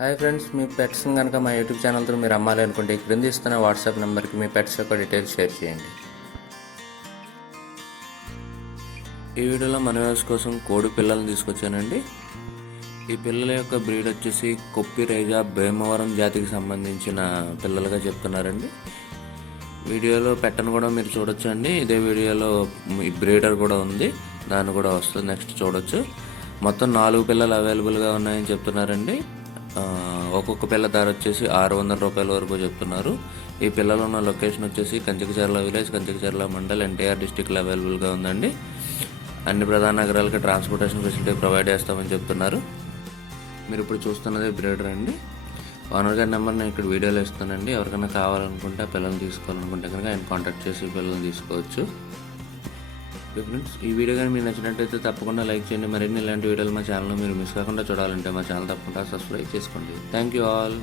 Hi friends, మీ పెట్స్ని కనుక మా YouTube ఛానల్తో మీరు అమ్మాలి అనుకుంటే క్రింద ఇస్తున్న వాట్సాప్ నెంబర్కి మీ పెట్స్ యొక్క డీటెయిల్స్ షేర్ చేయండి. ఈ వీడియోలో మన వ్యూవర్స్ కోసం కోడి పిల్లల్ని తీసుకొచ్చానండి. ఈ పిల్లల యొక్క బ్రీడ్ వచ్చేసి కొప్పి రైజా భీమవరం జాతికి సంబంధించిన పిల్లలుగా చెప్తున్నారండి. వీడియోలో పెట్టను కూడా మీరు చూడొచ్చు అండి. ఇదే వీడియోలో ఈ బ్రీడర్ కూడా ఉంది, దాన్ని కూడా వస్తుంది, నెక్స్ట్ చూడొచ్చు. మొత్తం 4 పిల్లలు అవైలబుల్గా ఉన్నాయని చెప్తున్నారండి. ఒక్కొక్క పిల్ల ధర వచ్చేసి 600 రూపాయల వరకు చెప్తున్నారు. ఈ పిల్లలు ఉన్న లొకేషన్ వచ్చేసి కంచికచర్ల విలేజ్, కంచికచర్ల మండల్, ఎన్టీఆర్ డిస్టిక్లో అవైలబుల్గా ఉందండి. అన్ని ప్రధాన నగరాలకి ట్రాన్స్పోర్టేషన్ ఫెసిలిటీ ప్రొవైడ్ చేస్తామని చెప్తున్నారు. మీరు ఇప్పుడు చూస్తున్నదే బ్రీడర్ అండి. ఓనర్ గారి నెంబర్ నేను ఇక్కడ వీడియోలో ఇస్తానండి. ఎవరికైనా కావాలనుకుంటే పిల్లల్ని తీసుకోవాలనుకుంటే కనుక ఆయన కాంటాక్ట్ చేసి పిల్లల్ని తీసుకోవచ్చు. ఫ్రెండ్స్, ఈ వీడియో కానీ మీకు నచ్చినట్టయితే తప్పకుండా లైక్ చేయండి. మరిన్ని ఇలాంటి వీడియోలు మా ఛానల్లో మీరు మిస్ కాకుండా చూడాలంటే మా ఛానల్ తప్పకుండా సబ్స్క్రైబ్ చేసుకోండి. Thank you all.